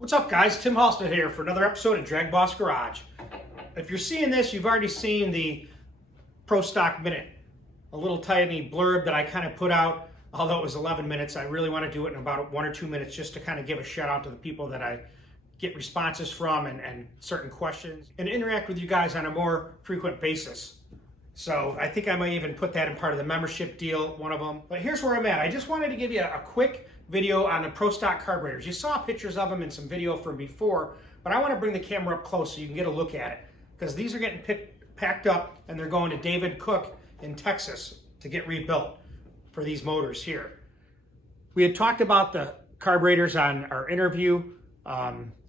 What's up, guys? Tim Halstead here for another episode of Drag Boss Garage. If you're seeing this, you've already seen the Pro Stock Minute, a little tiny blurb that I kind of put out. Although it was 11 minutes, I really want to do it in about 1 or 2 minutes just to kind of give a shout out to the people that I get responses from and certain questions and interact with you guys on a more frequent basis. So I think I might even put that in part of the membership deal, one of them. But here's where I'm at. I just wanted to give you a quick video on the Pro Stock carburetors. You saw pictures of them and some video from before, but I want to bring the camera up close so you can get a look at it, because these are getting packed up and they're going to David Cook in Texas to get rebuilt for these motors here. We had talked about the carburetors on our interview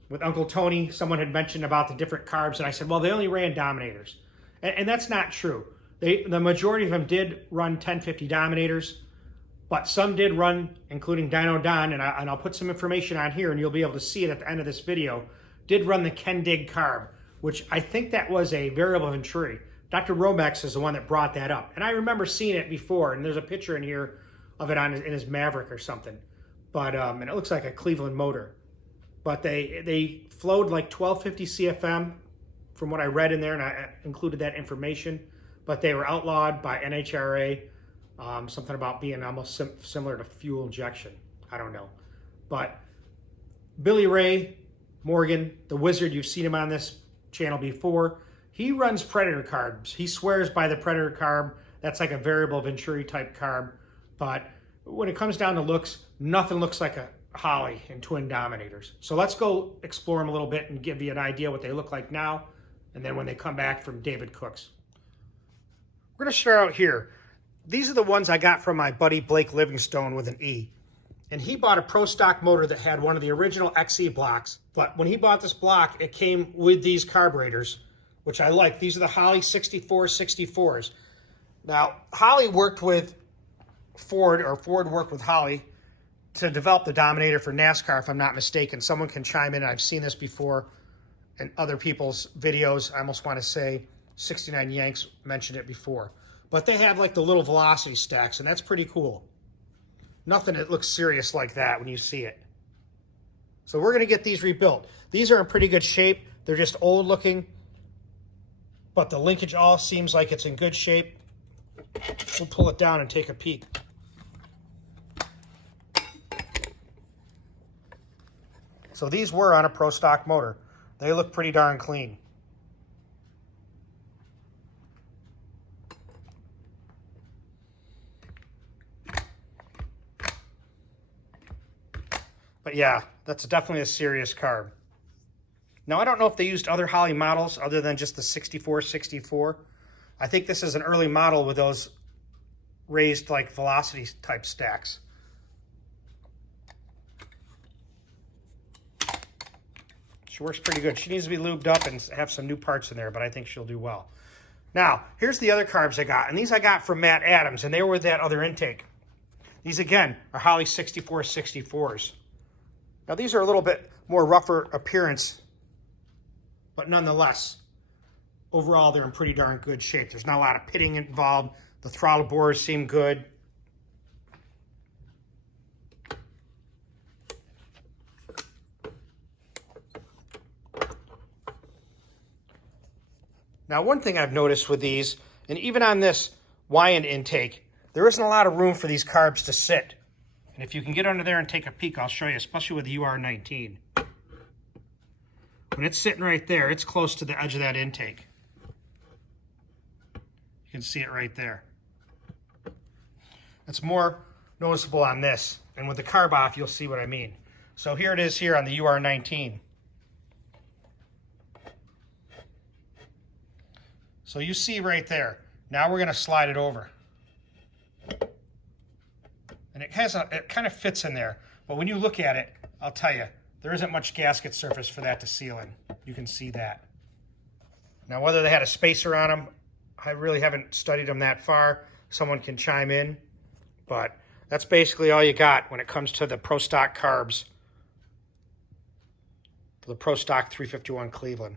with Uncle Tony. Someone had mentioned about the different carbs, and I said, well, they only ran Dominators. And that's not true. The majority of them did run 1050 Dominators, but some did run, including Dyno Don, and I'll put some information on here and you'll be able to see it at the end of this video, did run the Kendig Carb, which I think that was a variable Venturi. Dr.Romex is the one that brought that up. And I remember seeing it before, and there's a picture in here of it in his Maverick or something. But and it looks like a Cleveland motor. But they flowed like 1250 CFM from what I read in there, and I included that information. But they were outlawed by NHRA. Something about being almost similar to fuel injection. I don't know. But Billy Ray Morgan, the Wizard, you've seen him on this channel before. He runs Predator carbs. He swears by the Predator carb. That's like a variable Venturi type carb. But when it comes down to looks, nothing looks like a Holley and twin Dominators. So let's go explore them a little bit and give you an idea what they look like now, and then when they come back from David Cook's. We're going to start out here. These are the ones I got from my buddy Blake Livingstone with an E. And he bought a Pro Stock motor that had one of the original XE blocks. But when he bought this block, it came with these carburetors, which I like. These are the Holley 6464s. Now, Holley worked with Ford, or Ford worked with Holley to develop the Dominator for NASCAR, if I'm not mistaken. Someone can chime in. I've seen this before in other people's videos. I almost want to say 69 Yanks mentioned it before. But they have like the little velocity stacks, and that's pretty cool. Nothing that looks serious like that when you see it. So we're going to get these rebuilt. These are in pretty good shape. They're just old looking, but the linkage all seems like it's in good shape. We'll pull it down and take a peek. So these were on a Pro Stock motor. They look pretty darn clean. But yeah, that's definitely a serious carb. Now, I don't know if they used other Holley models other than just the 6464. I think this is an early model with those raised like velocity type stacks. She works pretty good. She needs to be lubed up and have some new parts in there, but I think she'll do well. Now, here's the other carbs I got, and these I got from Matt Adams, and they were with that other intake. These, again, are Holley 6464s. Now, these are a little bit more rougher appearance, but nonetheless, overall, they're in pretty darn good shape. There's not a lot of pitting involved. The throttle bores seem good. Now, one thing I've noticed with these, and even on this Wyand intake, there isn't a lot of room for these carbs to sit. And if you can get under there and take a peek, I'll show you, especially with the UR19. When it's sitting right there, it's close to the edge of that intake. You can see it right there. It's more noticeable on this. And with the carb off, you'll see what I mean. So here it is here on the UR19. So you see right there. Now we're going to slide it over. And it kind of fits in there. But when you look at it, I'll tell you, there isn't much gasket surface for that to seal in. You can see that. Now, whether they had a spacer on them, I really haven't studied them that far. Someone can chime in. But that's basically all you got when it comes to the Pro Stock carbs. The Pro Stock 351 Cleveland.